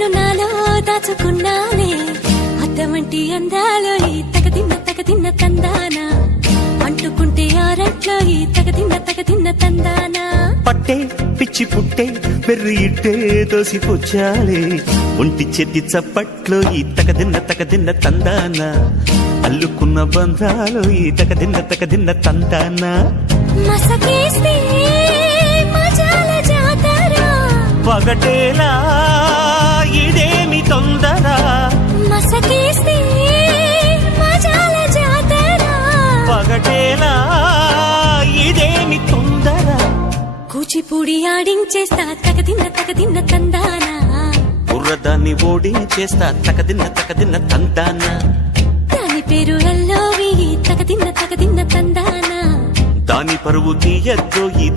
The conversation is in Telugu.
నిన్ను నాలో దాచుకున్నాలే అద్దమంటి అందాలో ఈ తగదిన్న తందానా అంటుకుంటే ఆరట్లో ఈ తగదిన్న తందానా పట్టే పిచ్చి పుట్టే పెర్రి ఇట్టే దోసిపుచ్చాలే ఒంటి చెట్టి చప్పట్లో ఈ తగదిన్న తందానా అల్లుకున్న బంధాలు ఈ తగదిన్న తందానా మసకేస్తే మజాల జాతర పగటేలా ఇదేమి తొందర మసకేస్తే మజాల జాతర పగటేలా ఇదేమి తొందర కూచిపూడి ఆడించేస్తా తగదిన్న తందానా బుర్రదాన్ని ఓడించేస్తా తగదిన్న తందానా దాని పేరు ఎల్లోవి తగదిన్న తందానా దాని పరువు తీయద్దో ఈ